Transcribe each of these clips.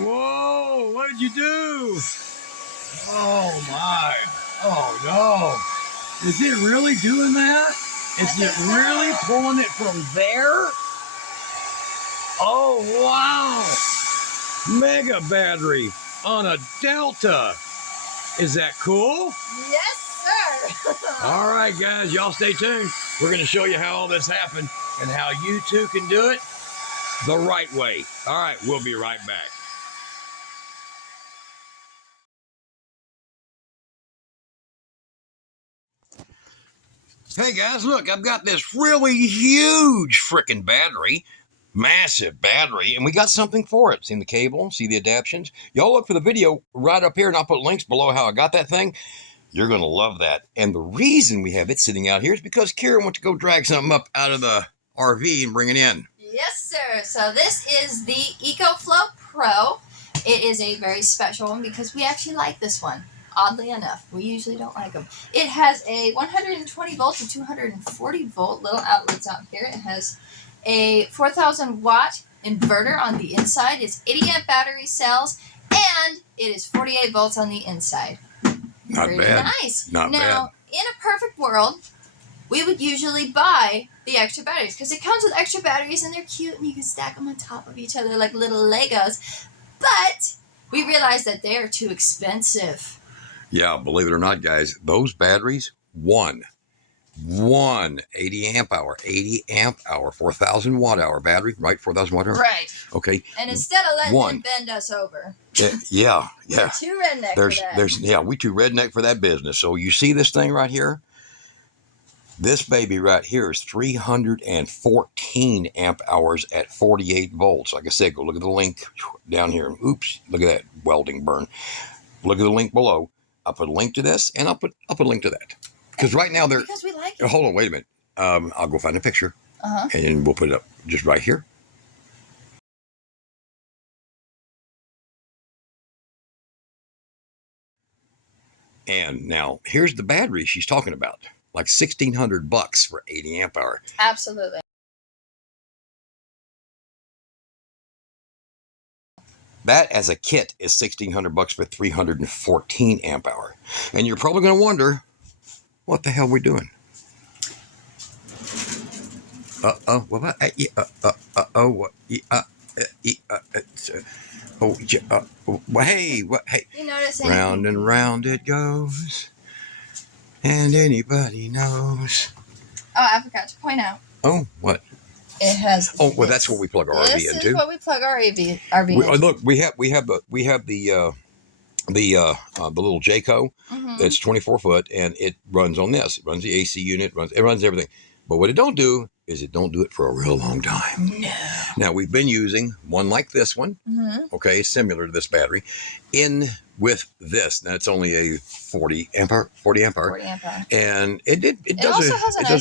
Whoa, what did you do? Oh my, oh no. Is it really doing that? Is it really pulling it from there? Oh wow, mega battery on a Delta. Is that cool? Yes, sir. All right, guys, y'all stay tuned. We're going to show you how all this happened and how you too can do it the right way. All right, we'll be right back. Hey guys, look, I've got this really huge freaking battery, massive battery, and we got something for it. See the cable, see the adaptions? Y'all look for the video right up here, and I'll put links below how I got that thing. You're going to love that. And the reason we have it sitting out here is because Kira went to go drag something up out of the RV and bring it in. Yes, sir. So this is the Ecoflow Pro. It is a very special one because we actually like this one. Oddly enough, we usually don't like them. It has a 120 volt to 240 volt little outlets out here. It has a 4,000 watt inverter on the inside. It's 80 amp battery cells, and it is 48 volts on the inside. Not Pretty bad. nice. Not now, bad. In a perfect world, we would usually buy the extra batteries because it comes with extra batteries and they're cute and you can stack them on top of each other like little Legos. But we realized that they are too expensive. Yeah, believe it or not, guys, those batteries, one 80 amp hour, 4,000 watt hour battery, right? 4,000 watt hour? Right. Okay. And instead of letting them bend us over. Yeah. We're too redneck for that. We too redneck for that business. So you see this thing right here? This baby right here is 314 amp hours at 48 volts. Like I said, go look at the link down here. Oops, look at that welding burn. Look at the link below. I'll put a link to this, and I'll put a link to that. Because right now they're... Because we like it. Hold on, wait a minute. I'll go find a picture, and we'll put it up just right here. And now, here's the battery she's talking about. Like $1,600 for 80 amp hour. Absolutely. That as a kit is $1,600 for 314 amp hour. And you're probably going to wonder, what the hell are we doing? Hey, You notice anything? Round and round it goes, and anybody knows. Oh, I forgot to point out. Oh, what? It has. Oh, well, that's what we plug our RV into. This is what we plug our RV into. Look, we have the little Jayco that's 24 foot, and it runs on this. It runs the AC unit. It runs everything. But what it don't do is it don't do it for a real long time. No. Now we've been using one like this one, okay, similar to this battery, in with this. Now it's only a 40 amp hour, and it does a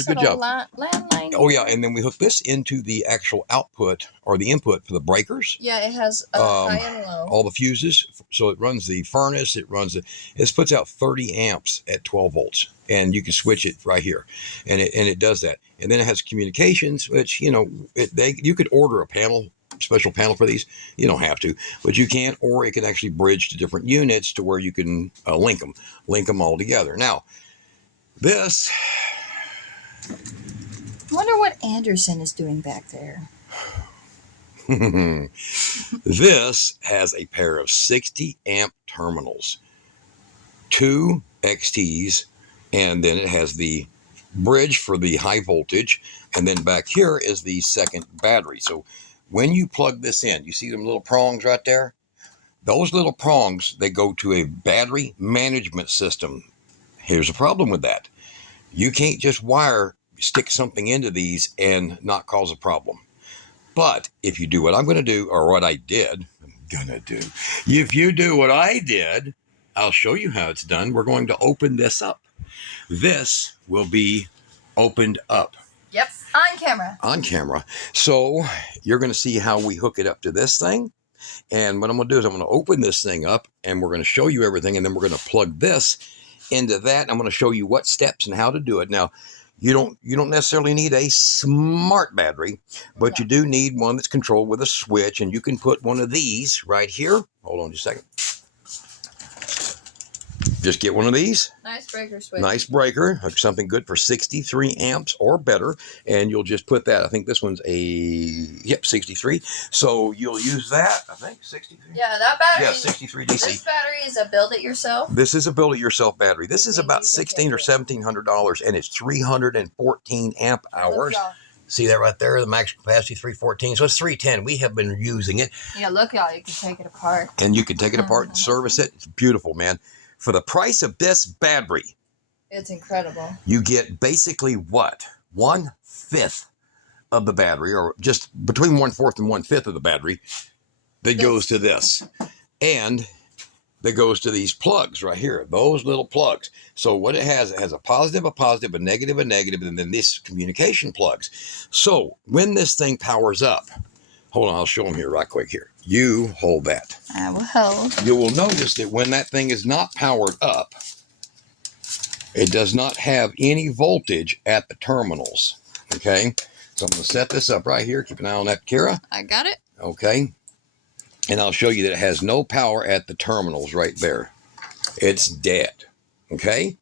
good job. Landline. Oh yeah, and then we hook this into the actual output or the input for the breakers. Yeah, it has high and low. All the fuses, so it runs the furnace. It puts out 30 amps at 12 volts, and you can switch it right here, and it does that. And then it has communications, which you could order a special panel for these. You don't have to, but you can, or it can actually bridge to different units to where you can link them all together. Now, this. I wonder what Anderson is doing back there. This has a pair of 60 amp terminals, 2 XTs, and then it has the bridge for the high voltage, and then back here is the second battery. So when you plug this in, you see them little prongs right there? Those little prongs, they go to a battery management system. Here's the problem with that. You can't just stick something into these and not cause a problem. But if you do what I'm going to do, or what I did, if you do what I did, I'll show you how it's done. We're going to open this up. This will be opened up. Yep, on camera. On camera. So you're going to see how we hook it up to this thing. And what I'm going to do is I'm going to open this thing up, and we're going to show you everything, and then we're going to plug this into that. I'm going to show you what steps and how to do it. Now, You don't necessarily need a smart battery, but you do need one that's controlled with a switch, and you can put one of these right here. Hold on just a second. Just get one of these. Nice breaker switch. Nice breaker, something good for 63 amps or better, and you'll just put that. I think this one's a 63. So you'll use that. I think 63. Yeah, that battery. Yeah, 63 DC. This battery is a build-it-yourself. This is a build-it-yourself battery. This is about $1,600 or $1,700, and it's 314 amp hours. See that right there? The max capacity 314. So it's 310. We have been using it. Yeah, look, y'all. You can take it apart. And you can take it apart and service it. It's beautiful, man. For the price of this battery, it's incredible. You get basically what? 1/5 of the battery, or just between 1/4 and 1/5 of the battery that goes to this. And that goes to these plugs right here, those little plugs. So what it has a positive, a negative, and then this communication plugs. So when this thing powers up, hold on, I'll show them here right quick here. You hold that. I will hold. You will notice that when that thing is not powered up, it does not have any voltage at the terminals. Okay, so I'm going to set this up right here. Keep an eye on that, Kira. I got it. Okay, and I'll show you that it has no power at the terminals right there. It's dead. Okay,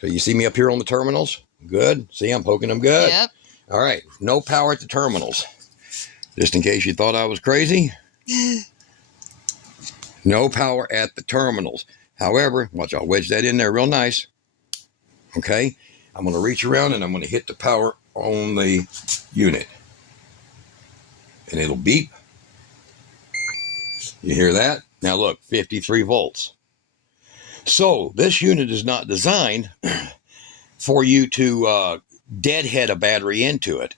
so you see me up here on the terminals? Good. See, I'm poking them good. Yep. All right, no power at the terminals. Just in case you thought I was crazy. No power at the terminals. However, watch, I'll wedge that in there real nice. Okay, I'm going to reach around and I'm going to hit the power on the unit. And it'll beep. You hear that? Now look, 53 volts. So this unit is not designed for you to deadhead a battery into it.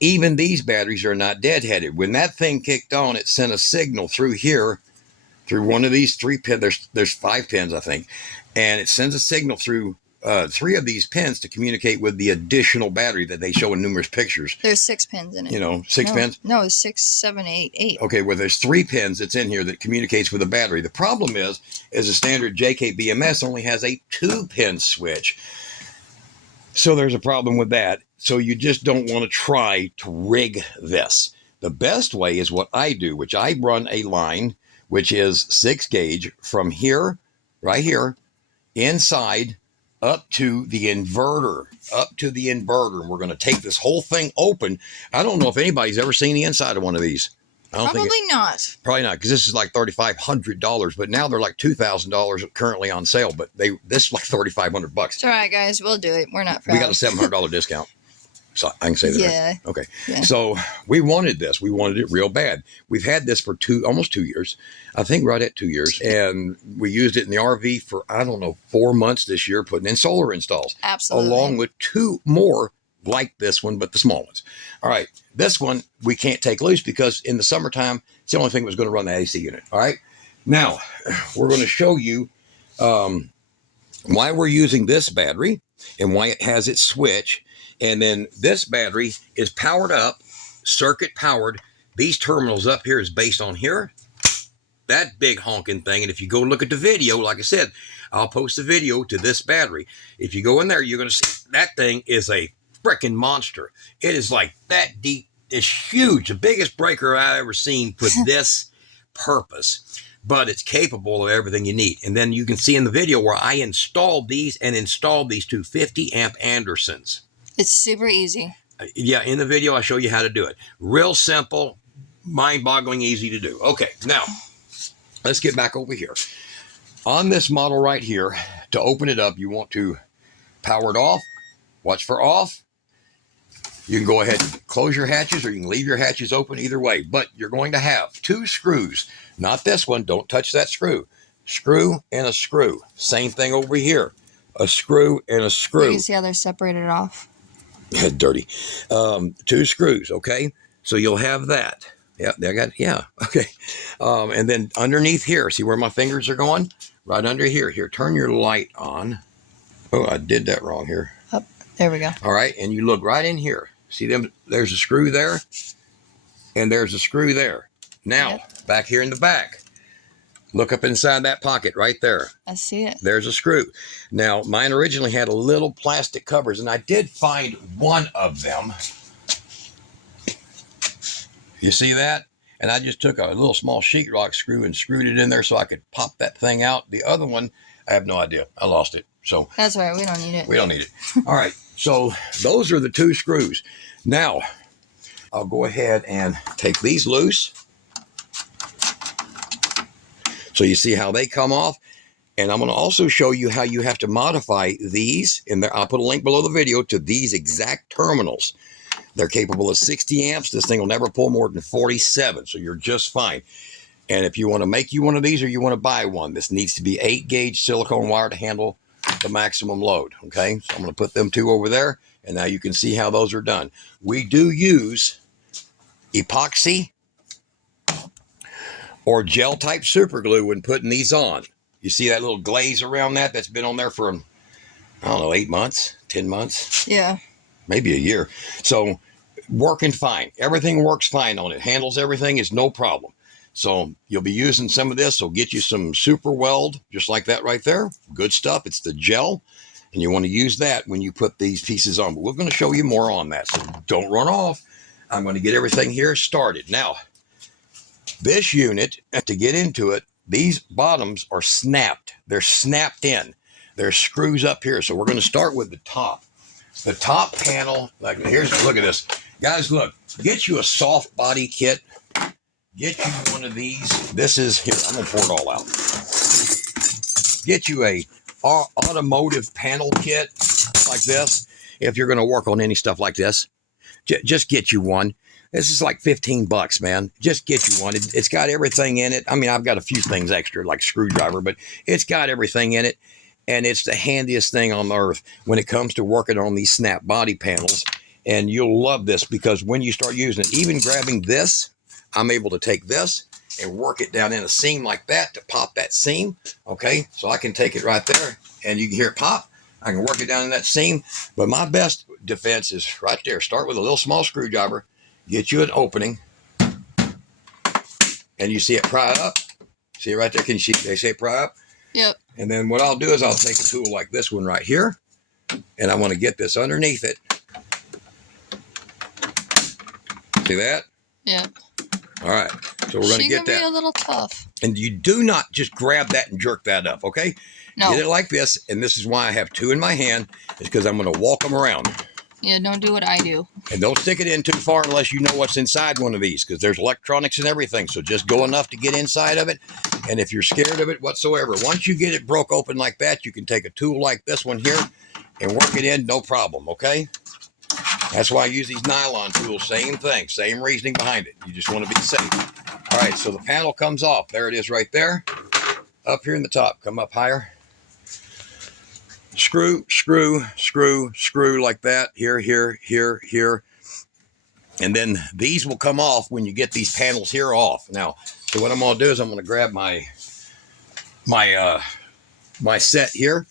Even these batteries are not deadheaded. When that thing kicked on, it sent a signal through here, through one of these 3 pins. There's 5 pins, I think. And it sends a signal through 3 of these pins to communicate with the additional battery that they show in numerous pictures. There's 6 pins in it. You know, 6 pins? No, it's 6, 7, 8, 8. Okay, well, there's 3 pins that's in here that communicates with the battery. The problem is a standard JK-BMS only has a 2-pin switch. So there's a problem with that. So you just don't want to try to rig this. The best way is what I do, which I run a line, which is 6 gauge from here, right here, inside up to the inverter, And we're going to take this whole thing open. I don't know if anybody's ever seen the inside of one of these. Probably not. Probably not, because this is like $3,500, but now they're like $2,000 currently on sale. But this is like $3,500. It's all right, guys. We'll do it. We're not proud. We got a $700 discount. So I can say that. Yeah. Right? Okay. Yeah. So we wanted this. We wanted it real bad. We've had this for almost 2 years. I think right at 2 years. And we used it in the RV for, 4 months this year, putting in solar installs. Absolutely. Along with 2 more like this one, but the small ones. All right. This one we can't take loose because in the summertime, it's the only thing that was going to run the AC unit. All right. Now, we're going to show you why we're using this battery and why it has its switch. And then this battery is powered up, circuit powered. These terminals up here is based on here, that big honking thing. And if you go look at the video, like I said, I'll post the video to this battery. If you go in there, you're going to see that thing is a freaking monster. It is like that deep. It's huge. The biggest breaker I've ever seen for this purpose. But it's capable of everything you need. And then you can see in the video where I installed these and installed these 250 amp Andersons. It's super easy. Yeah, in the video, I show you how to do it. Real simple, mind-boggling, easy to do. Okay, now, let's get back over here. On this model right here, to open it up, you want to power it off. Watch for off. You can go ahead and close your hatches, or you can leave your hatches open, either way. But you're going to have 2 screws. Not this one. Don't touch that screw. Screw and a screw. Same thing over here. A screw and a screw. You can see how they're separated off. Dirty. 2 screws, okay? So you'll have that. Yeah, I got it. Yeah, okay. And then underneath here, see where my fingers are going? Right under here. Here, turn your light on. Oh, I did that wrong here. Oh, there we go. All right, and you look right in here. See them? There's a screw there, and there's a screw there. Now, back here in the back, Look up inside that pocket right there. I see it. There's a screw. Now, mine originally had a little plastic covers, and I did find one of them. You see that? And I just took a little small sheetrock screw and screwed it in there so I could pop that thing out. The other one, I have no idea. I lost it. So that's all right. We don't need it. We don't need it. All right. So those are the 2 screws. Now, I'll go ahead and take these loose. So you see how they come off. And I'm going to also show you how you have to modify these. And I'll put a link below the video to these exact terminals. They're capable of 60 amps. This thing will never pull more than 47. So you're just fine. And if you want to make you one of these or you want to buy one, this needs to be 8-gauge silicone wire to handle the maximum load. Okay. So I'm going to put them 2 over there. And now you can see how those are done. We do use epoxy or gel type super glue when putting these on. You see that little glaze around that? That's been on there for, I don't know, 8 months, 10 months. Yeah. Maybe a year. So working fine. Everything works fine on it. Handles everything. Is no problem. So you'll be using some of this. So get you some super weld, just like that right there. Good stuff. It's the gel. And you want to use that when you put these pieces on. But we're going to show you more on that. So don't run off. I'm going to get everything here started. Now, this unit, to get into it, these bottoms are snapped. They're snapped in. There's screws up here. So we're going to start with the top. The top panel, like here's, look at this. Guys, look, get you a soft body kit. Get you one of these. This is, here, I'm going to pour it all out. Get you a automotive panel kit like this. If you're going to work on any stuff like this, just get you one. This is like $15, man. Just get you one. It's got everything in it. I mean, I've got a few things extra like screwdriver, but it's got everything in it. And it's the handiest thing on earth when it comes to working on these snap body panels. And you'll love this because when you start using it, even grabbing this, I'm able to take this and work it down in a seam like that to pop that seam. Okay, so I can take it right there and you can hear it pop. I can work it down in that seam. But my best defense is right there. Start with a little small screwdriver. Get you an opening. And you see it pry up. See it right there? Can you see? They say pry up? Yep. And then what I'll do is I'll take a tool like this one right here. And I want to get this underneath it. See that? Yep. All right. So we're going to get that. She can be a little tough. And you do not just grab that and jerk that up, okay? No. Get it like this. And this is why I have 2 in my hand. Is because I'm going to walk them around. Yeah, don't do what I do. And don't stick it in too far unless you know what's inside one of these, because there's electronics and everything. So just go enough to get inside of it. And if you're scared of it whatsoever, once you get it broke open like that, you can take a tool like this one here and work it in, no problem, okay? That's why I use these nylon tools. Same thing, same reasoning behind it. You just want to be safe. All right, so the panel comes off. There it is right there. Up here in the top, come up higher. Screw, screw, screw, screw like that. Here, here, here, here. And then these will come off when you get these panels here off. Now, so what I'm going to do is I'm going to grab my set here.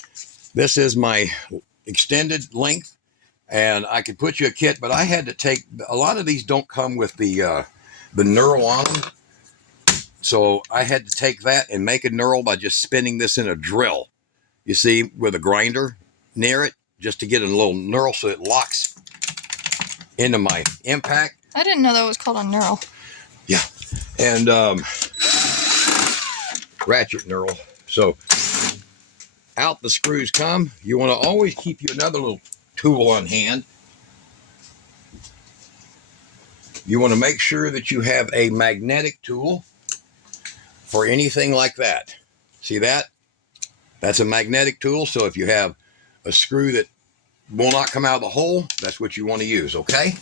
This is my extended length. And I could put you a kit, but I had to take, a lot of these don't come with the knurl on them. So I had to take that and make a knurl by just spinning this in a drill. You see, with a grinder near it, just to get a little knurl so it locks into my impact. I didn't know that was called a knurl. Yeah. And ratchet knurl. So out the screws come. You want to always keep you another little tool on hand. You want to make sure that you have a magnetic tool for anything like that. See that? That's a magnetic tool. So if you have a screw that will not come out of the hole, that's what you want to use, okay?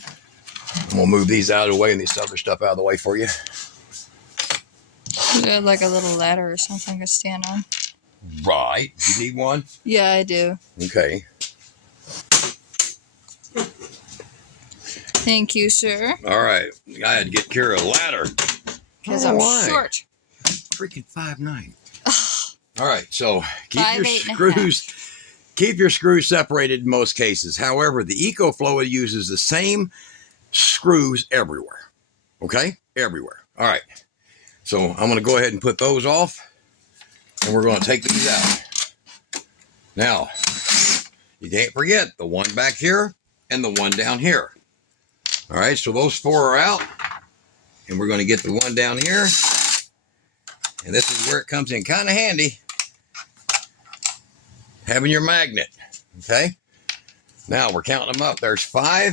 I'm going to move these out of the way and this other stuff out of the way for you. You got like a little ladder or something to stand on. Right. You need one? Yeah, I do. Okay. Thank you, sir. All right. I had to get care of a ladder. Because I'm short. Freaking 5'9". All right. So keep your screws separated in most cases. However, the Ecoflow uses the same screws everywhere. Okay? Everywhere. All right. So I'm going to go ahead and put those off. And we're going to take these out. Now, you can't forget the one back here and the one down here. All right, so those 4 are out. And we're going to get the one down here. And this is where it comes in kind of handy, having your magnet. Okay? Now we're counting them up. There's 5.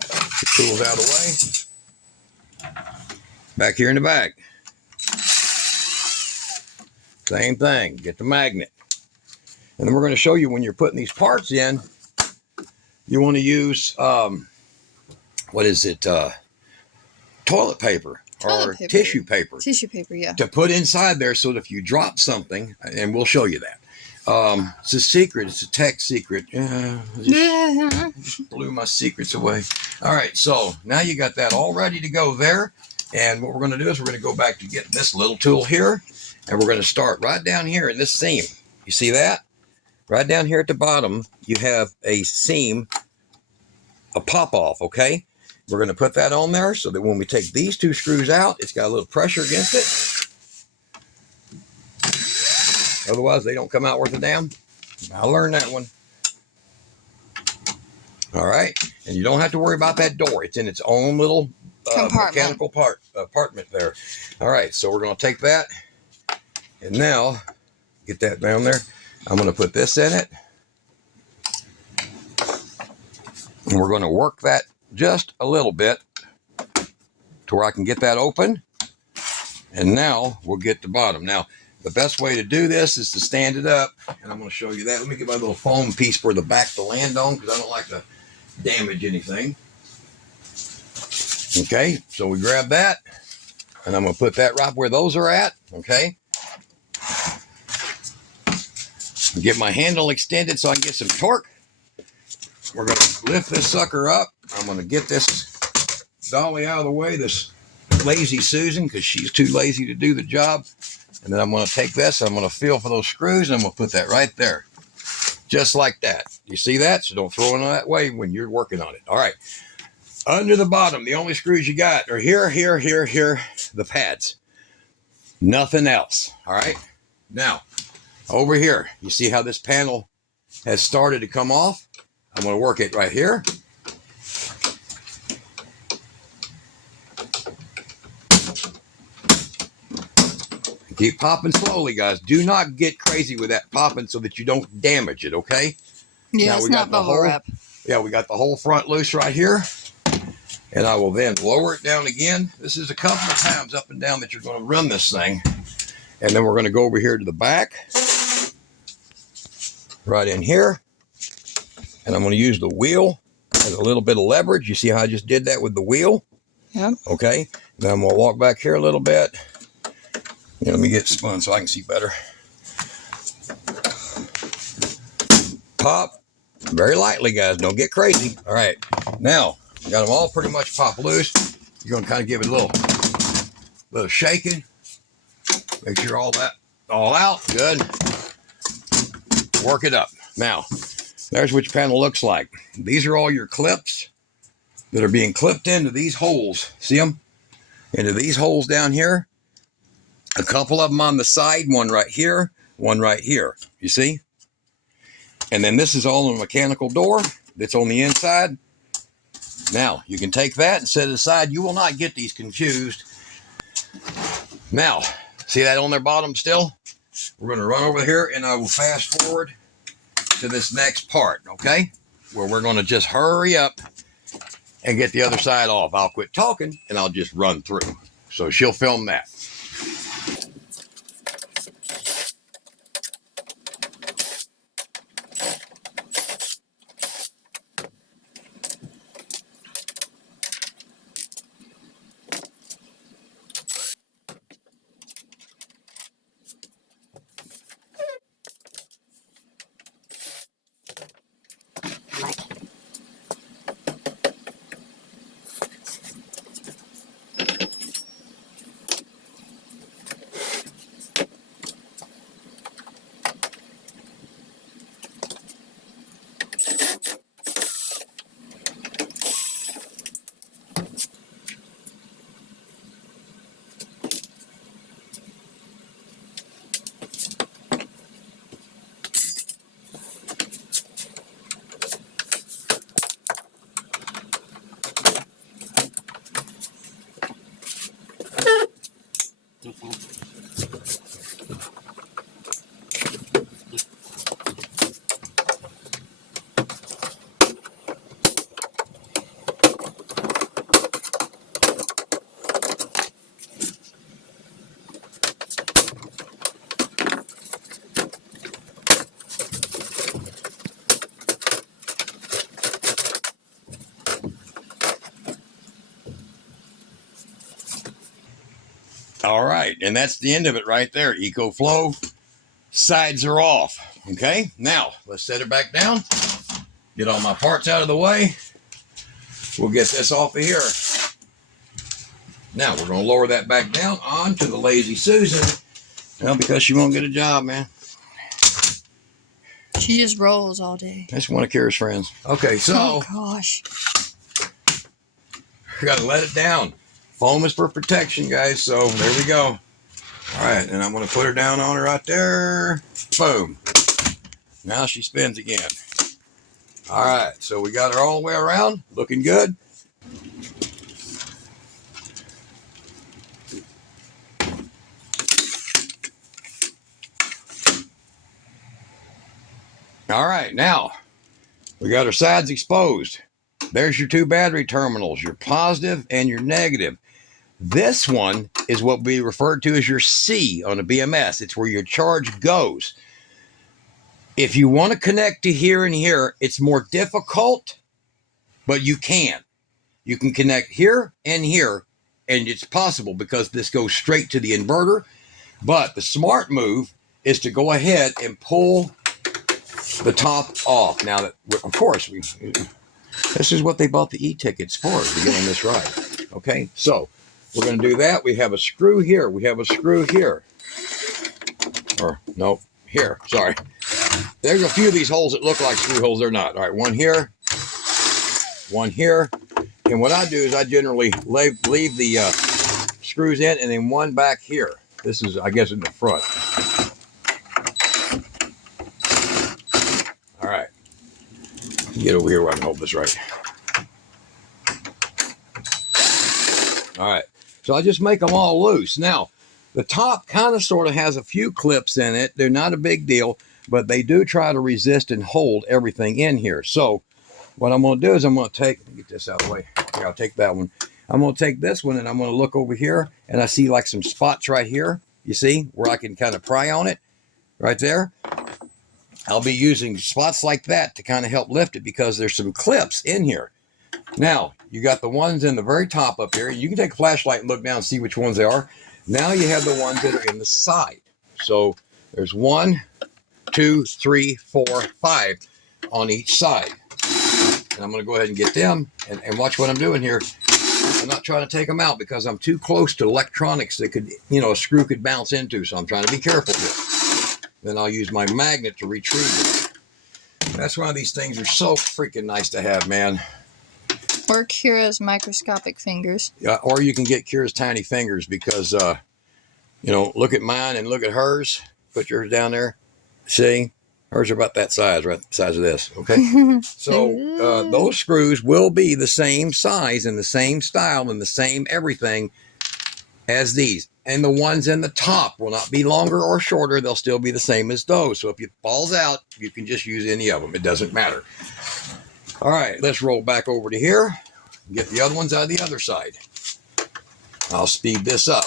The tools out of the way. Back here in the back. Same thing. Get the magnet. And then we're going to show you when you're putting these parts in, you want to use, what is it? Toilet paper. Or tissue paper. Tissue paper, yeah. To put inside there so that if you drop something, and we'll show you that. It's a secret. It's a tech secret. Just blew my secrets away. All right, so now you got that all ready to go there. And what we're going to do is we're going to go back to get this little tool here. And we're going to start right down here in this seam. You see that? Right down here at the bottom, you have a seam, a pop-off, okay? We're going to put that on there so that when we take these 2 screws out, it's got a little pressure against it. Otherwise, they don't come out worth a damn. I learned that one. All right. And you don't have to worry about that door. It's in its own little mechanical apartment there. All right. So we're going to take that. And now, get that down there. I'm going to put this in it. And we're going to work that just a little bit to where I can get that open. And now we'll get the bottom. Now, the best way to do this is to stand it up. And I'm going to show you that. Let me get my little foam piece for the back to land on because I don't like to damage anything. Okay, so we grab that. And I'm going to put that right where those are at. Okay. Get my handle extended so I can get some torque. We're going to lift this sucker up. I'm going to get this dolly out of the way, this lazy Susan, because she's too lazy to do the job. And then I'm going to take this, I'm going to feel for those screws, and I'm going to put that right there. Just like that. You see that? So don't throw it that way when you're working on it. All right. Under the bottom, the only screws you got are here, the pads. Nothing else. All right. Now, over here, you see how this panel has started to come off? I'm going to work it right here. Keep popping slowly, guys. Do not get crazy with that popping so that you don't damage it, okay? Yeah, it's not bubble wrap. Yeah, we got the whole front loose right here. And I will then lower it down again. This is a couple of times up and down that you're going to run this thing. And then we're going to go over here to the back. Right in here. And I'm going to use the wheel as a little bit of leverage. You see how I just did that with the wheel? Yep. Okay. Now I'm going to walk back here a little bit. Let me get it spun so I can see better. Pop. Very lightly, guys. Don't get crazy. All right. Now, got them all pretty much popped loose. You're going to kind of give it a little shaking. Make sure all out. Good. Work it up. Now, there's what your panel looks like. These are all your clips that are being clipped into these holes. See them? Into these holes down here. A couple of them on the side, one right here, one right here. You see? And then this is all a mechanical door that's on the inside. Now, you can take that and set it aside. You will not get these confused. Now, see that on their bottom still? We're going to run over here and I will fast forward to this next part, okay? Where we're going to just hurry up and get the other side off. I'll quit talking and I'll just run through. So she'll film that. All right, and that's the end of it right there. Ecoflow sides are off. Okay, now let's set it back down. Get all my parts out of the way. We'll get this off of here. Now we're going to lower that back down onto the Lazy Susan. Well, because she won't get a job, man. She just rolls all day. That's one of Kira's friends. Okay, so. Oh, gosh. We got to let it down. Foam is for protection, guys. So there we go. All right, and I'm going to put her down on her right there. Boom. Now she spins again. All right, so we got her all the way around. Looking good. All right, now we got our sides exposed. There's your two battery terminals, your positive and your negative. This one is what we refer to as your C on a BMS. It's where your charge goes. If you want to connect to here and here, it's more difficult, but you can. You can connect here, and it's possible because this goes straight to the inverter. But the smart move is to go ahead and pull the top off. Now, that, of course, this is what they bought the e-tickets for, to get on this ride. Okay, so we're going to do that. We have a screw here. We have a screw here. Or, no, here. Sorry. There's a few of these holes that look like screw holes. They're not. All right, one here. One here. And what I do is I generally leave the screws in and then one back here. This is, I guess, in the front. All right. Get over here where I can hold this right. All right. So I just make them all loose. Now, the top kind of sort of has a few clips in it. They're not a big deal, but they do try to resist and hold everything in here. So what I'm going to do is I'm going to take, get this out of the way. Here, I'll take that one. I'm going to take this one and I'm going to look over here and I see like some spots right here. You see where I can kind of pry on it right there. I'll be using spots like that to kind of help lift it because there's some clips in here. Now, you got the ones in the very top up here. You can take a flashlight and look down and see which ones they are. Now you have the ones that are in the side. So there's 1, 2, 3, 4, 5 on each side. And I'm going to go ahead and get them and watch what I'm doing here. I'm not trying to take them out because I'm too close to electronics that could, a screw could bounce into. So I'm trying to be careful here. Then I'll use my magnet to retrieve it. That's why these things are so freaking nice to have, man. Or Kira's microscopic fingers. Yeah, or you can get Kira's tiny fingers because, look at mine and look at hers. Put yours down there. See? Hers are about that size, right? The size of this, okay? So those screws will be the same size and the same style and the same everything as these. And the ones in the top will not be longer or shorter. They'll still be the same as those. So if it falls out, you can just use any of them. It doesn't matter. All right, let's roll back over to here. Get the other ones out of the other side. I'll speed this up.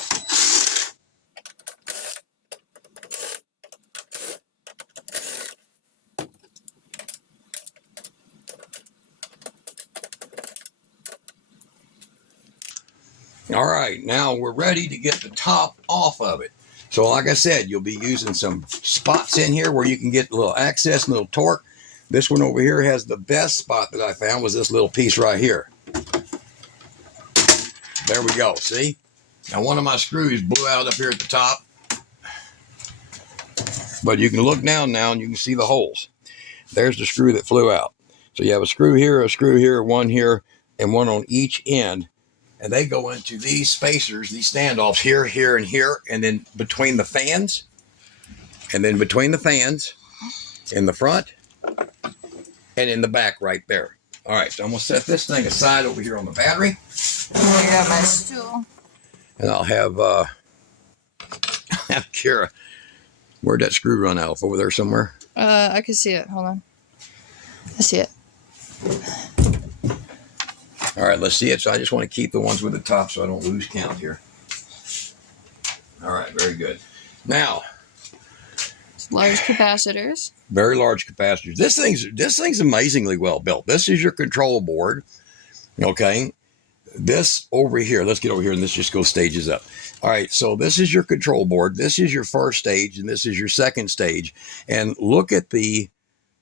All right, now we're ready to get the top off of it. So like I said, you'll be using some spots in here where you can get a little access, a little torque. This one over here has the best spot that I found was this little piece right here. There we go, see? Now one of my screws blew out up here at the top. But you can look down now and you can see the holes. There's the screw that flew out. So you have a screw here, one here, and one on each end. And they go into these spacers, these standoffs here, here, and here, and then between the fans, and then between the fans, in the front, and in the back right there. All right, so I'm going to set this thing aside over here on the battery. I got my stool. And I'll have Kara, where'd that screw run out? Over there somewhere? I can see it. Hold on. I see it. All right, let's see it. So I just want to keep the ones with the top so I don't lose count here. All right, very good. Now, Large capacitors. very large capacitors. This thing's amazingly well built. This is your control board. Okay. This over here, let's get over here and let's just go stages up. All right, so this is your control board. This is your first stage and this is your second stage. And look at the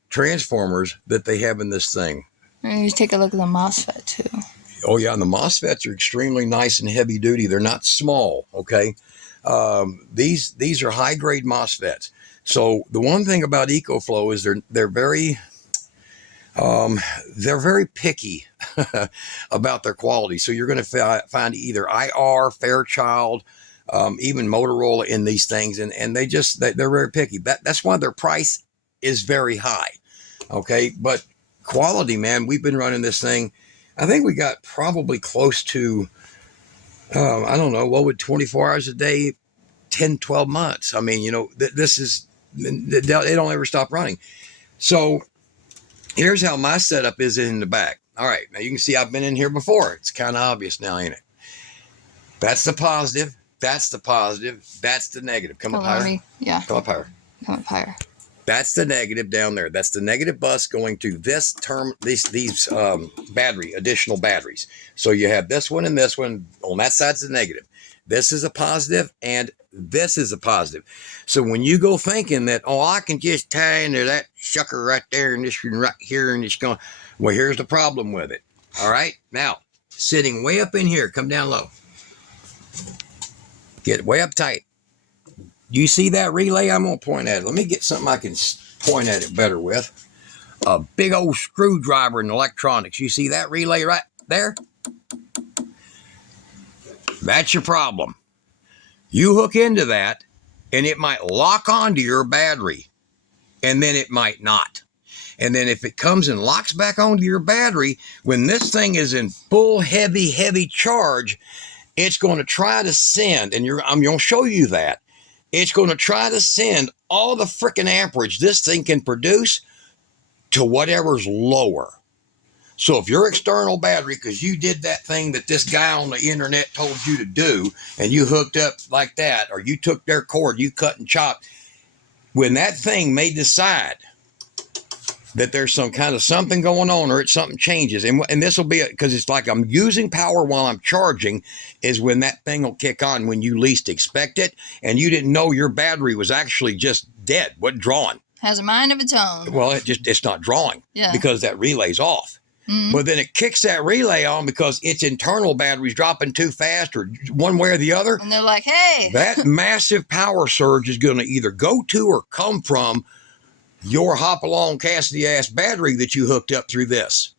transformers that they have in this thing. And you take a look at the MOSFET too. Oh yeah, and the MOSFETs are extremely nice and heavy duty. They're not small, okay? These are high grade MOSFETs. So the one thing about Ecoflow is they're very picky about their quality. So you're going to find either IR, Fairchild, even Motorola in these things, and they're very picky. That's why their price is very high. Okay, but quality, man, we've been running this thing. I think we got probably close to, I don't know, what would 24 hours a day, 10, 12 months. I mean, you know, this is, they don't ever stop running. So here's how my setup is in the back. All right, now you can see I've been in here before. It's kind of obvious now, ain't it? That's the positive. That's the positive. That's the negative. Come up higher. Yeah. Come up higher. Come up higher. That's the negative down there. That's the negative bus going to this term, these additional batteries. So you have this one and this one. On that side's the negative. This is a positive and this is a positive. So when you go thinking that, oh, I can just tie into that sucker right there and this one right here and it's going, well, here's the problem with it. All right. Now, sitting way up in here, come down low. Get way up tight. You see that relay? I'm going to point at it. Let me get something I can point at it better with. A big old screwdriver in electronics. You see that relay right there? That's your problem. You hook into that, and it might lock onto your battery, and then it might not. And then if it comes and locks back onto your battery, when this thing is in full heavy charge, it's going to try to send, and I'm going to show you that. It's going to try to send all the freaking amperage this thing can produce to whatever's lower. So if your external battery, because you did that thing that this guy on the internet told you to do, and you hooked up like that, or you took their cord, you cut and chopped, when that thing may decide that there's some kind of something going on or it's something changes, and this will be because it's like I'm using power while I'm charging, is when that thing will kick on when you least expect it, and you didn't know your battery was actually just dead, wasn't drawing. Has a mind of its own. Well, it's not drawing because that relay's off. Mm-hmm. But then it kicks that relay on because its internal battery's dropping too fast or one way or the other. And they're like, hey. That massive power surge is going to either go to or come from your hop-along Cassidy-ass battery that you hooked up through this.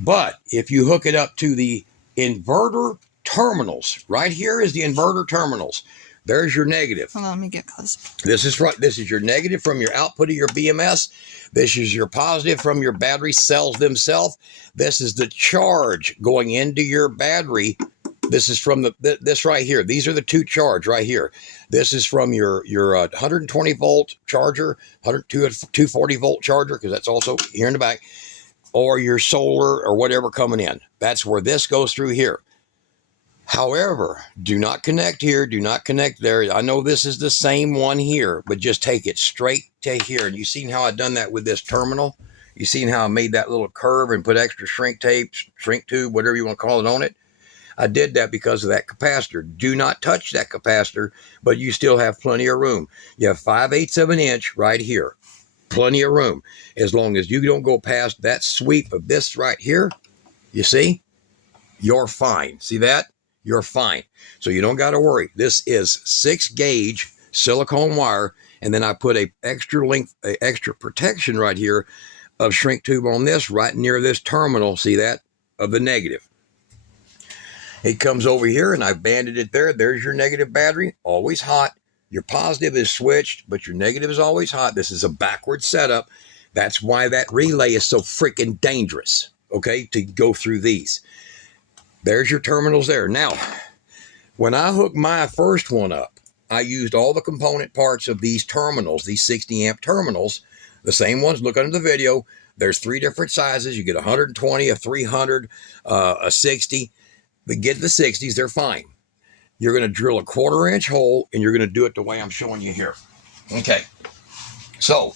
But if you hook it up to the inverter terminals, right here is the inverter terminals. There's your negative. Hold on, let me get closer. This is your negative from your output of your BMS. This is your positive from your battery cells themselves. This is the charge going into your battery. This is from this right here. These are the two charge right here. This is from your 120 volt charger, 240 volt charger, because that's also here in the back, or your solar or whatever coming in. That's where this goes through here. However, do not connect here. Do not connect there. I know this is the same one here, but just take it straight to here. And you seen how I done that with this terminal? You seen how I made that little curve and put extra shrink tape, shrink tube, whatever you want to call it on it? I did that because of that capacitor. Do not touch that capacitor, but you still have plenty of room. You have 5/8 of an inch right here. Plenty of room. As long as you don't go past that sweep of this right here, you see, you're fine. See that? You're fine. So you don't got to worry. This is 6 gauge silicone wire. And then I put a extra length, a extra protection right here of shrink tube on this right near this terminal. See that? Of the negative. It comes over here and I banded it there. There's your negative battery, always hot. Your positive is switched, but your negative is always hot. This is a backward setup. That's why that relay is so freaking dangerous, okay, to go through these. There's your terminals there. Now, when I hook my first one up, I used all the component parts of these terminals, these 60 amp terminals, the same ones. Look under the video. There's 3 different sizes. You get 120, a 300, a 60. But get the 60s, they're fine. You're going to drill a 1/4 inch hole, and you're going to do it the way I'm showing you here. Okay. So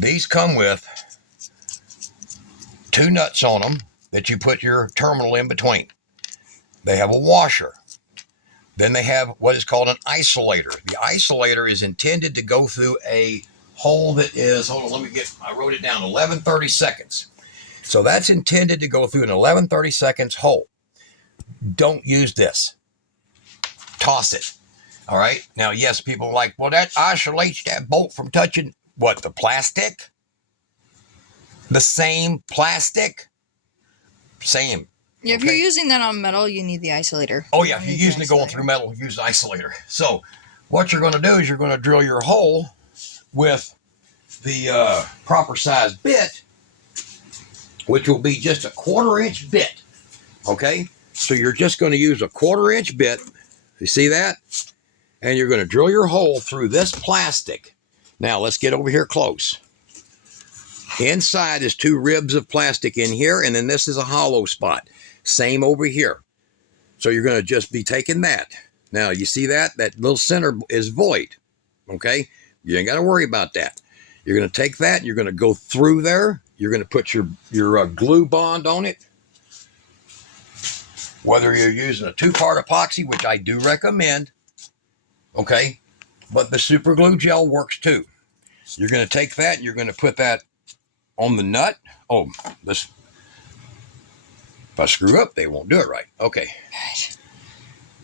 these come with 2 nuts on them that you put your terminal in between. They have a washer. Then they have what is called an isolator. The isolator is intended to go through a hole that is, hold on, I wrote it down, 1130 seconds. So that's intended to go through an 1130 seconds hole. Don't use this. Toss it. All right. Now, yes, people are like, well, that isolates that bolt from touching what? The plastic? The same plastic? Same. Yeah, if you're using that on metal, you need the isolator. Oh, yeah. If you're using it going through metal, use the isolator. So what you're going to do is you're going to drill your hole with the proper size bit, which will be just a 1/4 inch bit. Okay. So you're just going to use a 1/4 inch bit. You see that? And you're going to drill your hole through this plastic. Now, let's get over here close. Inside is 2 ribs of plastic in here, and then this is a hollow spot. Same over here. So you're going to just be taking that. Now, you see that? That little center is void. Okay? You ain't got to worry about that. You're going to take that, and you're going to go through there. You're going to put your glue bond on it. Whether you're using a 2-part epoxy, which I do recommend, okay, but the super glue gel works too. You're going to take that and you're going to put that on the nut. Oh, this, if I screw up, they won't do it right. Okay.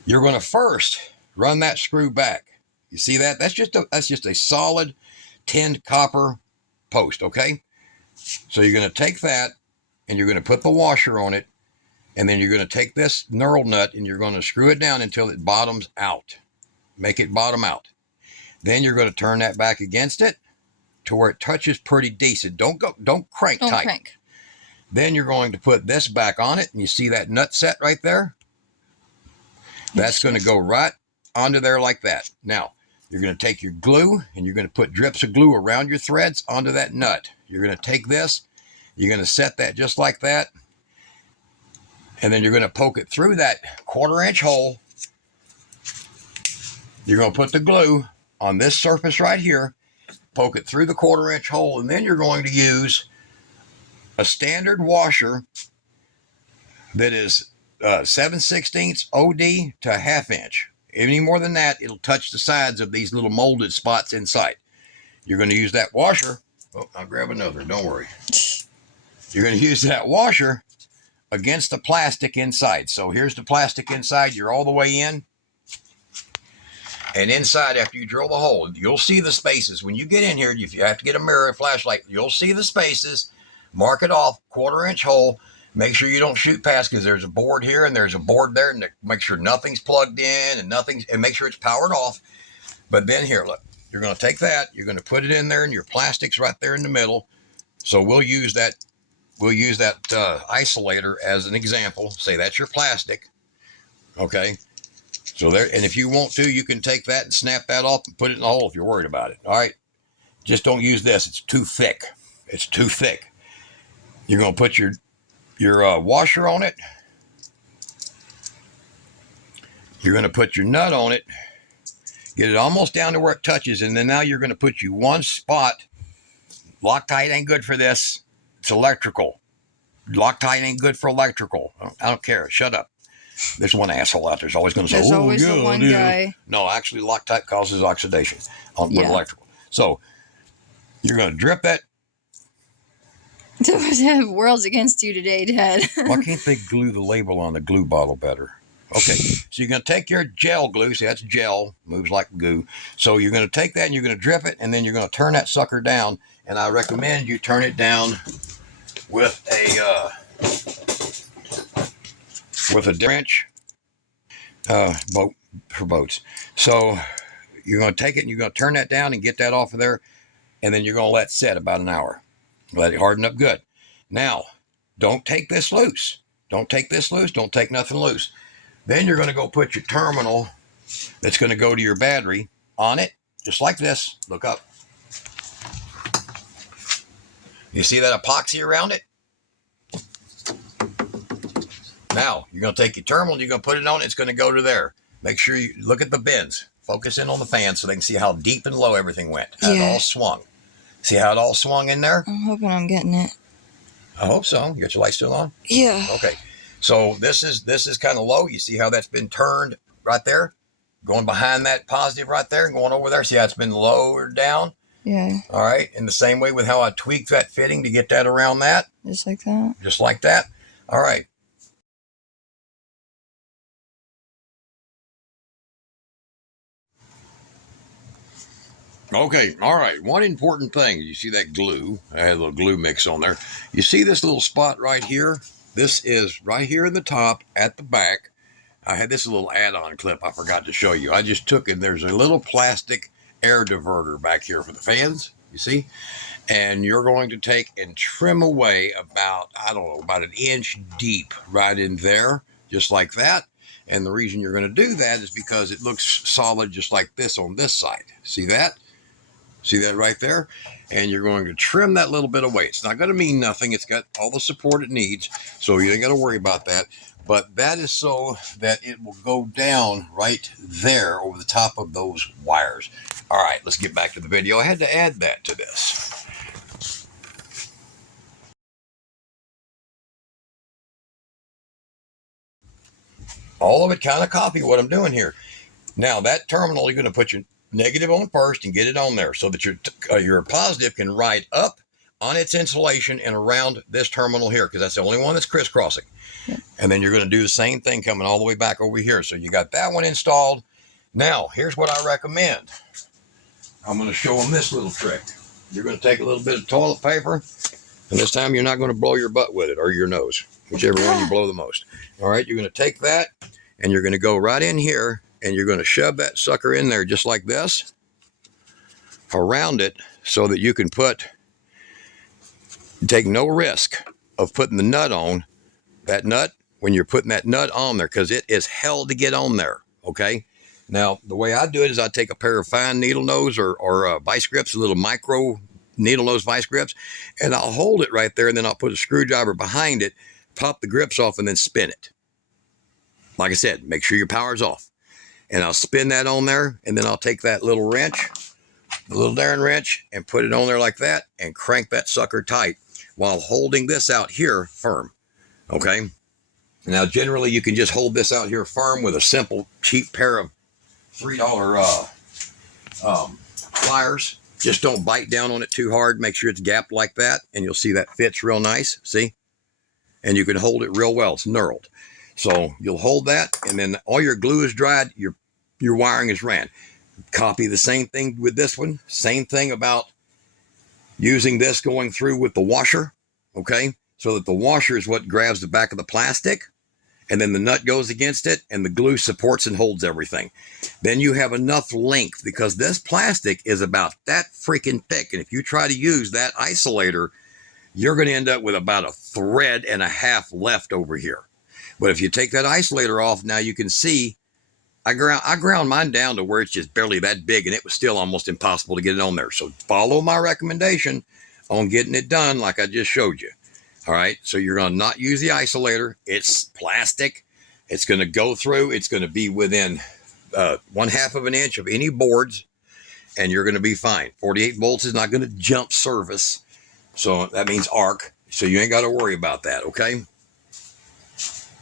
You're going to first run that screw back. You see that? That's just a solid tinned copper post, okay? So you're going to take that and you're going to put the washer on it. And then you're going to take this knurled nut and you're going to screw it down until it bottoms out. Make it bottom out. Then you're going to turn that back against it to where it touches pretty decent. Don't crank tight. Crank. Then you're going to put this back on it. And you see that nut set right there? That's going to go right onto there like that. Now, you're going to take your glue and you're going to put drips of glue around your threads onto that nut. You're going to take this. You're going to set that just like that. And then you're going to poke it through that 1/4 inch hole. You're going to put the glue on this surface right here, poke it through the 1/4 inch hole, and then you're going to use a standard washer that is 7/16 OD to 1/2 inch. Any more than that, it'll touch the sides of these little molded spots inside. You're going to use that washer. Oh, I'll grab another. Don't worry. You're going to use that washer against the plastic inside. So here's the plastic inside. You're all the way in. And inside, after you drill the hole, you'll see the spaces. When you get in here, if you have to get a mirror, a flashlight, you'll see the spaces. Mark it off, 1/4 inch hole. Make sure you don't shoot past because there's a board here and there's a board there. And make sure nothing's plugged in and make sure it's powered off. But then here, look, you're going to take that. You're going to put it in there and your plastic's right there in the middle. So we'll use that isolator as an example. Say that's your plastic. Okay. So there, and if you want to, you can take that and snap that off and put it in the hole if you're worried about it. All right. Just don't use this. It's too thick. It's too thick. You're going to put your washer on it. You're going to put your nut on it. Get it almost down to where it touches. And then now you're going to put you one spot. Loctite ain't good for this. It's electrical. Loctite ain't good for electrical. I don't care. Shut up. There's one asshole out there's always going to say, there's always the one guy. No, actually, Loctite causes oxidation on electrical. So you're going to drip that. The world's against you today, Dad. Why can't they glue the label on the glue bottle better? Okay, so you're going to take your gel glue. See, that's gel. Moves like goo. So you're going to take that and you're going to drip it, and then you're going to turn that sucker down. And I recommend you turn it down with a wrench boat for boats. So you're going to take it and you're going to turn that down and get that off of there, and then you're going to let it set about an hour. Let it harden up good. Now, don't take this loose. Don't take this loose. Don't take nothing loose. Then you're going to go put your terminal that's going to go to your battery. on it, just like this. Look up. You see that epoxy around it? Now, you're going to take your terminal, you're going to put it on, it's going to go to there. Make sure you look at the bends. Focus in on the fan so they can see how deep and low everything went. How it all swung. See how it all swung in there? I'm hoping I'm getting it. I hope so. You got your light still on? Yeah. Okay. So this is kind of low. You see how that's been turned right there? Going behind that positive right there and going over there. See how it's been lowered down? Yeah. All right. In the same way with how I tweaked that fitting to get that around that. Just like that? Just like that. All right. Okay, all right. One important thing, you see that glue? I had a little glue mix on there. You see this little spot right here? This is right here in the top at the back. I had this little add-on clip I forgot to show you. I just took it. There's a little plastic air diverter back here for the fans, you see? And you're going to take and trim away about, I don't know, about an inch deep right in there, just like that. And the reason you're going to do that is because it looks solid just like this on this side. See that? See that right there? And you're going to trim that little bit away. It's not going to mean nothing. It's got all the support it needs, so you ain't got to worry about that. But that is so that it will go down right there over the top of those wires. All right, let's get back to the video. I had to add that to this. All of it kind of copy what I'm doing here. Now, that terminal, you're going to put your negative on first and get it on there so that your positive can ride up on its insulation and around this terminal here, because that's the only one that's crisscrossing. Yep. And then you're going to do the same thing coming all the way back over here. So you got that one installed. Now, here's what I recommend. I'm going to show them this little trick. You're going to take a little bit of toilet paper, and this time you're not going to blow your butt with it or your nose, whichever one you blow the most. All right, you're going to take that, and you're going to go right in here, and you're going to shove that sucker in there just like this around it so that you can take no risk of putting the nut on that nut when you're putting that nut on there, because it is hell to get on there. Okay. Now, the way I do it is I take a pair of fine needle nose or vice grips, a little micro needle nose vice grips, and I'll hold it right there, and then I'll put a screwdriver behind it, pop the grips off, and then spin it. Like I said, make sure your power's off. And I'll spin that on there, and then I'll take that little wrench, the little Darren wrench, and put it on there like that, and crank that sucker tight while holding this out here firm. Okay? Now, generally, you can just hold this out here firm with a simple, cheap pair of $3 pliers. Just don't bite down on it too hard. Make sure it's gapped like that, and you'll see that fits real nice. See? And you can hold it real well. It's knurled. So you'll hold that, and then all your glue is dried, your wiring is ran. Copy the same thing with this one. Same thing about using this going through with the washer, okay? So that the washer is what grabs the back of the plastic, and then the nut goes against it, and the glue supports and holds everything. Then you have enough length, because this plastic is about that freaking thick, and if you try to use that isolator, you're going to end up with about a thread and a half left over here. But if you take that isolator off, now you can see I ground mine down to where it's just barely that big, and it was still almost impossible to get it on there. So follow my recommendation on getting it done like I just showed you. All right, so you're going to not use the isolator. It's plastic. It's going to go through. It's going to be within 1/2 of an inch of any boards, and you're going to be fine. 48 volts is not going to jump service, so that means arc. So you ain't got to worry about that, okay?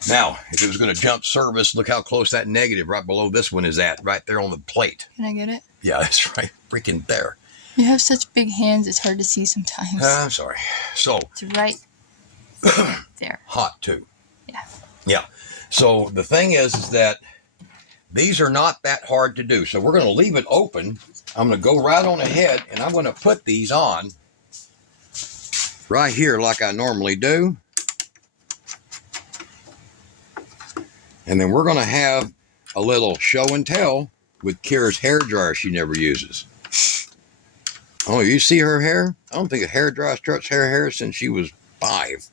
Now, if it was going to jump service, look how close that negative right below this one is at, right there on the plate. Can I get it? Yeah, that's right, freaking there. You have such big hands, it's hard to see sometimes. I'm sorry. So it's right there. Hot, too. Yeah. Yeah. So the thing is that these are not that hard to do. So we're going to leave it open. I'm going to go right on ahead, and I'm going to put these on right here like I normally do. And then we're going to have a little show and tell with Kira's hair dryer she never uses. Oh, you see her hair? I don't think a hair dryer struts her hair since she was 5.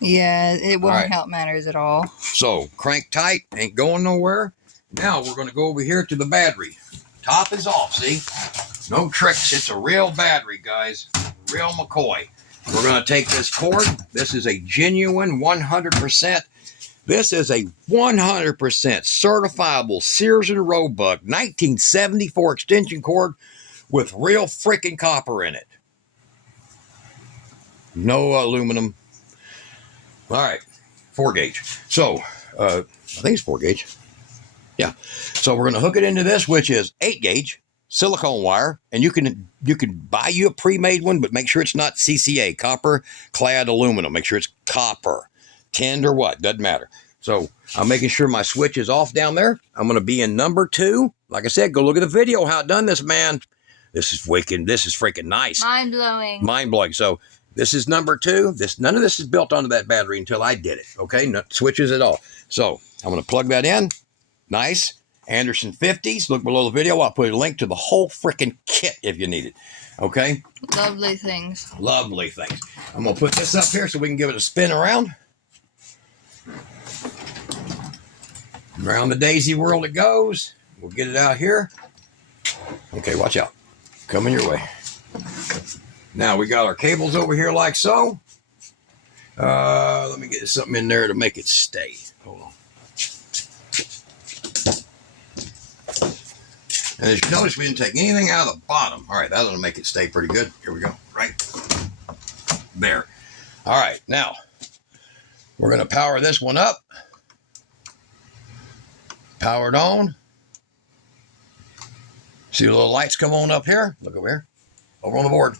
Yeah, it won't help matters at all. So, crank tight, ain't going nowhere. Now we're going to go over here to the battery. Top is off, see? No tricks. It's a real battery, guys. Real McCoy. We're going to take this cord. This is a genuine 100%. This is a 100% certifiable Sears and Roebuck 1974 extension cord with real freaking copper in it. No aluminum. All right, 4-gauge. So, I think it's 4-gauge. Yeah. So we're going to hook it into this, which is 8-gauge silicone wire, and you can buy you a pre-made one, but make sure it's not CCA, copper clad aluminum. Make sure it's copper, tinned or what, doesn't matter. So I'm making sure my switch is off down there. I'm going to be in number 2. Like I said, go look at the video how I done this, man. This is freaking nice. Mind blowing. Mind blowing. So this is number 2. None of this is built onto that battery until I did it. Okay, no switches at all. So I'm going to plug that in. Nice. Anderson 50s. Look below the video. I'll put a link to the whole freaking kit if you need it. Okay? Lovely things. Lovely things. I'm going to put this up here so we can give it a spin around. Around the daisy world it goes. We'll get it out here. Okay, watch out. Coming your way. Now we got our cables over here like so. Let me get something in there to make it stay. Hold on. And as you notice, we didn't take anything out of the bottom. All right, that'll make it stay pretty good. Here we go. Right there. All right, now we're going to power this one up. Powered on. See the little lights come on up here? Look over here. Over on the board.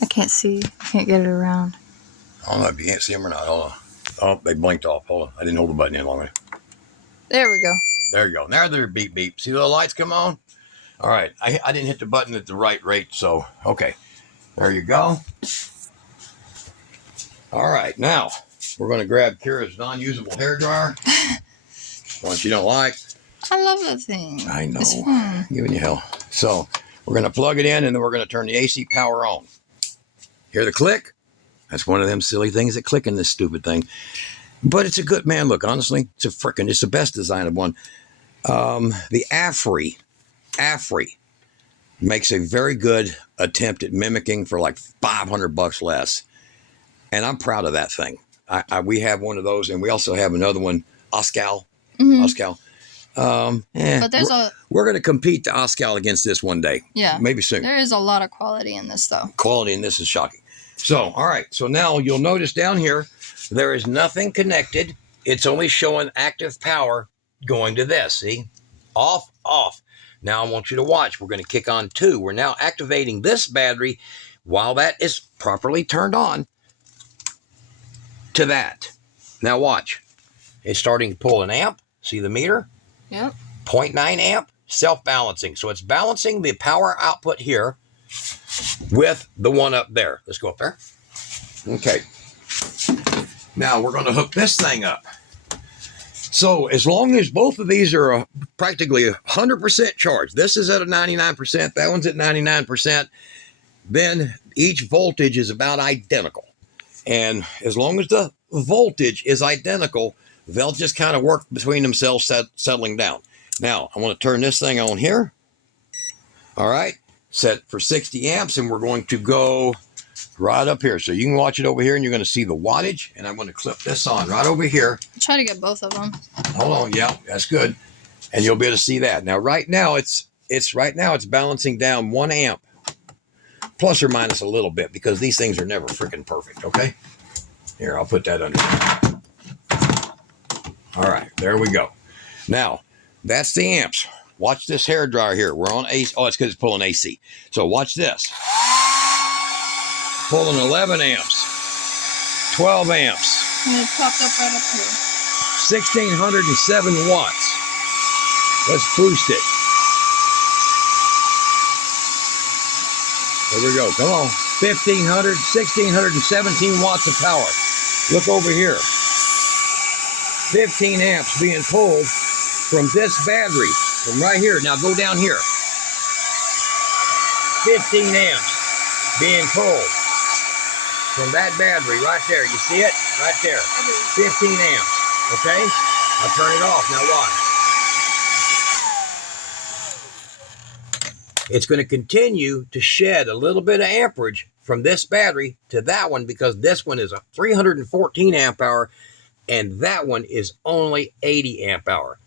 I can't see. I can't get it around. I don't know if you can't see them or not. Hold on. Oh, they blinked off. Hold on. I didn't hold the button in long enough. There we go. There you go. Now they're beep beep. See the little lights come on? All right. I didn't hit the button at the right rate, so okay. There you go. All right. Now we're going to grab Kira's non-usable hairdryer. One she don't like. I love that thing. I know. It's fun. Giving you hell. So we're going to plug it in, and then we're going to turn the AC power on. Hear the click? That's one of them silly things that click in this stupid thing. But it's a good, man, look, honestly, it's the best design of one. The AFRI makes a very good attempt at mimicking for like $500 less. And I'm proud of that thing. We have one of those, and we also have another one, Oscal. Mm-hmm. Oscal. But we're going to compete the Oscal against this one day. Yeah. Maybe soon. There is a lot of quality in this, though. Quality in this is shocking. So, all right. So now you'll notice down here, there is nothing connected. It's only showing active power going to this. See? Off, off. Now I want you to watch. We're going to kick on 2. We're now activating this battery while that is properly turned on to that. Now watch. It's starting to pull an amp. See the meter? Yep. 0.9 amp, self-balancing. So it's balancing the power output here with the one up there. Let's go up there. Okay. Now we're going to hook this thing up. So as long as both of these are practically 100% charged, this is at a 99%, that one's at 99%, then each voltage is about identical. And as long as the voltage is identical, they'll just kind of work between themselves, settling down. Now, I want to turn this thing on here. All right. Set for 60 amps, and we're going to go right up here. So you can watch it over here, and you're going to see the wattage. And I'm going to clip this on right over here. I'll try to get both of them. Hold on. Yeah, that's good. And you'll be able to see that. Now, right now, it's balancing down 1 amp, plus or minus a little bit, because these things are never freaking perfect, okay? Here, I'll put that under there. All right, there we go. Now, that's the amps. Watch this hairdryer here. We're on AC. Oh, it's because it's pulling AC. So watch this. Pulling 11 amps, 12 amps. And it popped up right up here. 1,607 watts. Let's boost it. There we go. Come on. 1,617 watts of power. Look over here. 15 amps being pulled from this battery, from right here. Now go down here. 15 amps being pulled from that battery right there. You see it? Right there. 15 amps. Okay? I'll turn it off. Now watch. It's going to continue to shed a little bit of amperage from this battery to that one because this one is a 314 amp hour and that one is only 80 amp hour.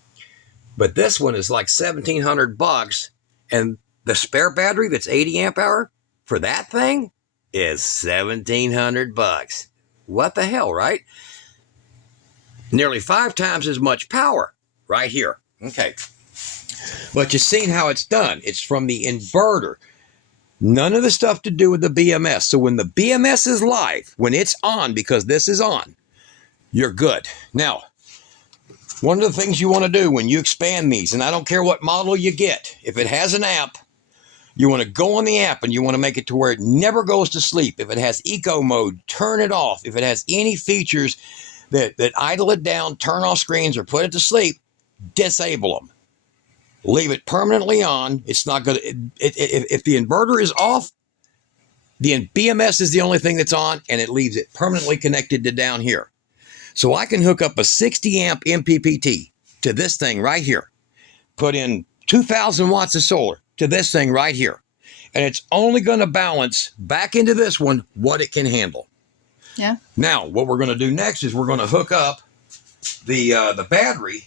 But this one is like $1,700 and the spare battery that's 80 amp hour for that thing is $1,700. What the hell, right? Nearly 5 times as much power right here. Okay. But you've seen how it's done. It's from the inverter. None of the stuff to do with the BMS. So when the BMS is live, when it's on, because this is on, you're good. Now, one of the things you want to do when you expand these, and I don't care what model you get, if it has an app, you want to go on the app and you want to make it to where it never goes to sleep. If it has eco mode, turn it off. If it has any features that idle it down, turn off screens, or put it to sleep, disable them. Leave it permanently on. It's not going to, if the inverter is off, the BMS is the only thing that's on, and it leaves it permanently connected to down here. So I can hook up a 60 amp MPPT to this thing right here, put in 2,000 watts of solar to this thing right here, and it's only going to balance back into this one what it can handle. Yeah. Now, what we're going to do next is we're going to hook up the battery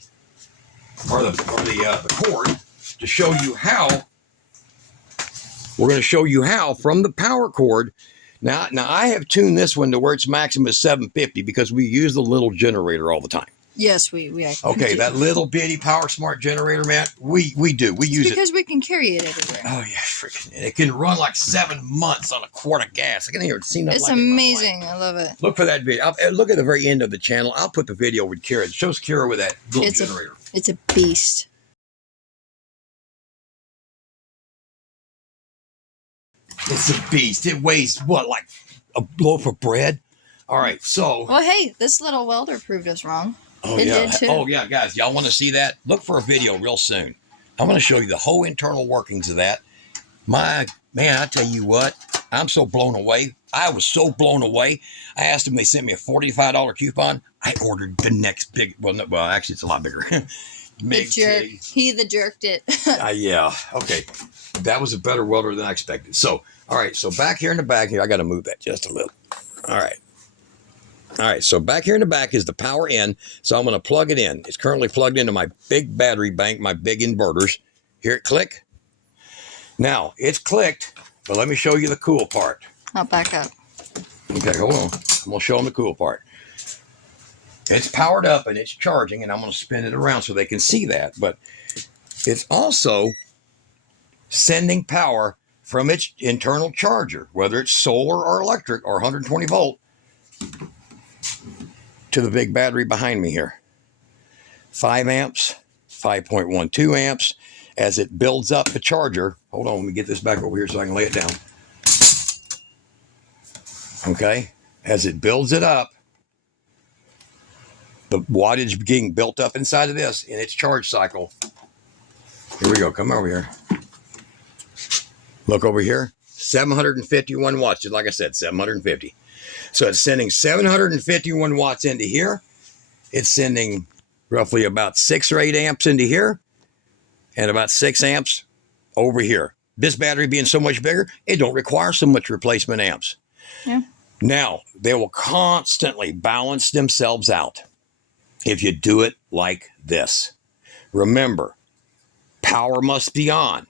or the cord to show you how. We're going to show you how from the power cord. Now I have tuned this one to where its maximum is 750 because we use the little generator all the time. Yes, we actually Okay, do. that little bitty Power Smart generator, man, we do. We use it. Because we can carry it everywhere. Oh, yeah, freaking. It can run like 7 months on a quart of gas. I can hear it. Seen that. It's like amazing. I love it. Look for that video. Look at the very end of the channel. I'll put the video with Kira. It shows Kira with that little generator. It's a beast. It's a beast. It weighs, what, like a loaf of bread? All right, so. Well, hey, this little welder proved us wrong. Oh, It yeah. did too. Oh, yeah, guys, y'all want to see that? Look for a video real soon. I'm going to show you the whole internal workings of that. My, man, I tell you what, I'm so blown away. I was so blown away. I asked them, they sent me a $45 coupon. I ordered the next big, well, actually, it's a lot bigger. The jerk. He the jerked it. Yeah, okay. That was a better welder than I expected. So, all right, so back here in the back here, I got to move that just a little. All right. All right, so back here in the back is the power in. So I'm going to plug it in. It's currently plugged into my big battery bank, my big inverters. Hear it click? Now, it's clicked, but let me show you the cool part. I'll back up. Okay, hold on. I'm going to show them the cool part. It's powered up and it's charging, and I'm going to spin it around so they can see that. But it's also sending power from its internal charger, whether it's solar or electric or 120 volt, to the big battery behind me here. 5 amps, 5.12 amps. As it builds up the charger, hold on, let me get this back over here so I can lay it down. Okay, as it builds it up, the wattage being built up inside of this in its charge cycle. Here we go, come over here. Look over here, 751 watts, just like I said, 750. So it's sending 751 watts into here. It's sending roughly about 6 or 8 amps into here and about 6 amps over here. This battery being so much bigger, it don't require so much replacement amps. Yeah. Now, they will constantly balance themselves out if you do it like this. Remember, power must be on.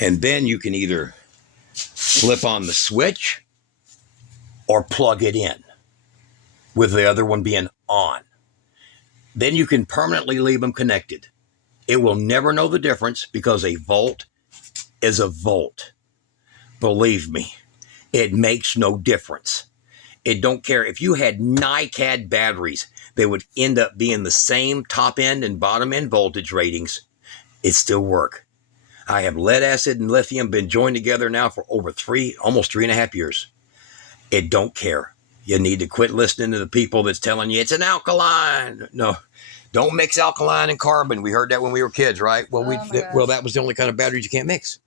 And then you can either flip on the switch or plug it in with the other one being on. Then you can permanently leave them connected. It will never know the difference because a volt is a volt. Believe me, it makes no difference. It don't care. If you had NiCad batteries, they would end up being the same top end and bottom end voltage ratings. It still work. I have lead acid and lithium been joined together now for over almost 3.5 years. It don't care. You need to quit listening to the people that's telling you it's an alkaline. No, don't mix alkaline and carbon. We heard that when we were kids, right? Well, well, that was the only kind of batteries you can't mix.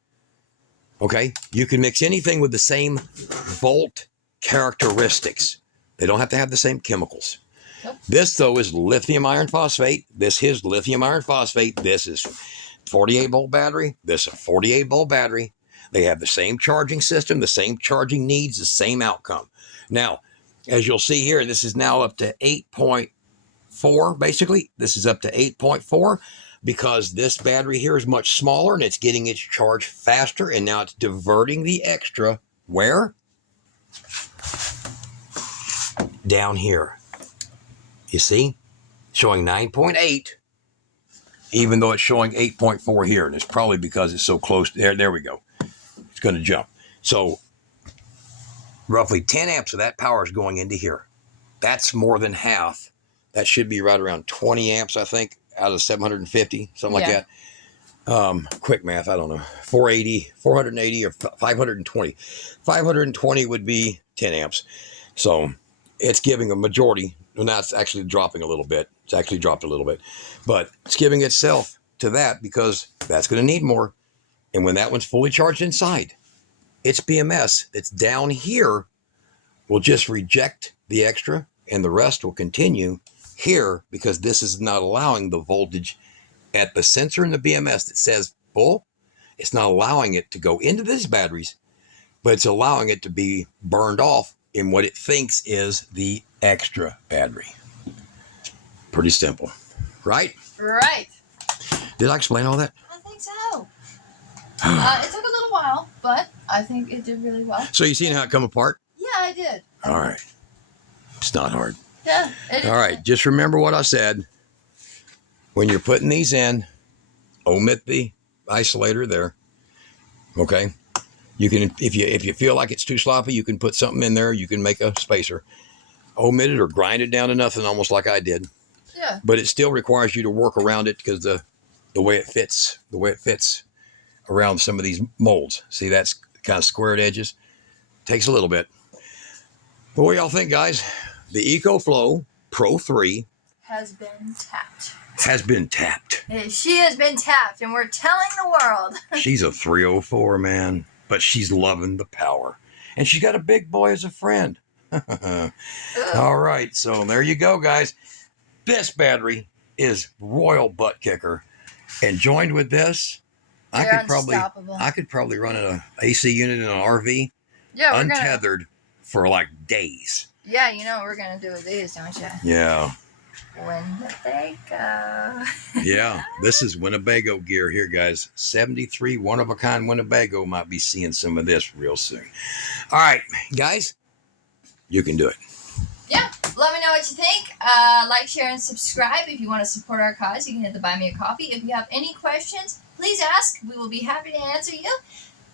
Okay, you can mix anything with the same volt characteristics. They don't have to have the same chemicals. Nope. This, though, is lithium iron phosphate. This is lithium iron phosphate. This is 48 volt battery. This is a 48 volt battery. They have the same charging system, the same charging needs, the same outcome. Now, as you'll see here, this is now up to 8.4, basically. This is up to 8.4 because this battery here is much smaller and it's getting its charge faster, and now it's diverting the extra. Where? Down here. You see? Showing 9.8, even though it's showing 8.4 here, and it's probably because it's so close. There we go. It's going to jump. So roughly 10 amps of that power is going into here. That's more than half. That should be right around 20 amps, I think, out of 750, something like that. Quick math, I don't know. 480, or 520. 520 would be 10 amps. So it's giving a majority, and now it's actually dropping a little bit. It's actually dropped a little bit. But it's giving itself to that because that's going to need more. And when that one's fully charged inside, its BMS that's down here will just reject the extra, and the rest will continue here because this is not allowing the voltage at the sensor in the BMS that says full. It's not allowing it to go into these batteries, but it's allowing it to be burned off in what it thinks is the extra battery. Pretty simple, right? Right. Did I explain all that? I think so. It took a little while, but I think it did really well. So you seen how it come apart? Yeah, I did. All right. It's not hard. Yeah. All right. Just remember what I said. When you're putting these in, omit the isolator there. Okay. You can, if you feel like it's too sloppy, you can put something in there. You can make a spacer. Omit it or grind it down to nothing, almost like I did. Yeah. But it still requires you to work around it because the way it fits around some of these molds. See, that's kind of squared edges. Takes a little bit. But what y'all think, guys? The Ecoflow Pro 3 has been tapped. Has been tapped. She has been tapped, and we're telling the world. She's a 304, man, but she's loving the power. And she's got a big boy as a friend. All right, so there you go, guys. This battery is royal butt kicker. And joined with this, I could probably run an AC unit in an RV, untethered for like days. Yeah, you know what we're gonna do with these, don't you? Yeah. Winnebago. Yeah, this is Winnebago gear here, guys. 73 one-of-a-kind Winnebago. Might be seeing some of this real soon. All right, guys, you can do it. Yeah, let me know what you think. Like, share, and subscribe. If you want to support our cause, you can hit the Buy Me a Coffee. If you have any questions, please ask. We will be happy to answer you.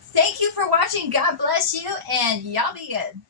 Thank you for watching. God bless you, and y'all be good.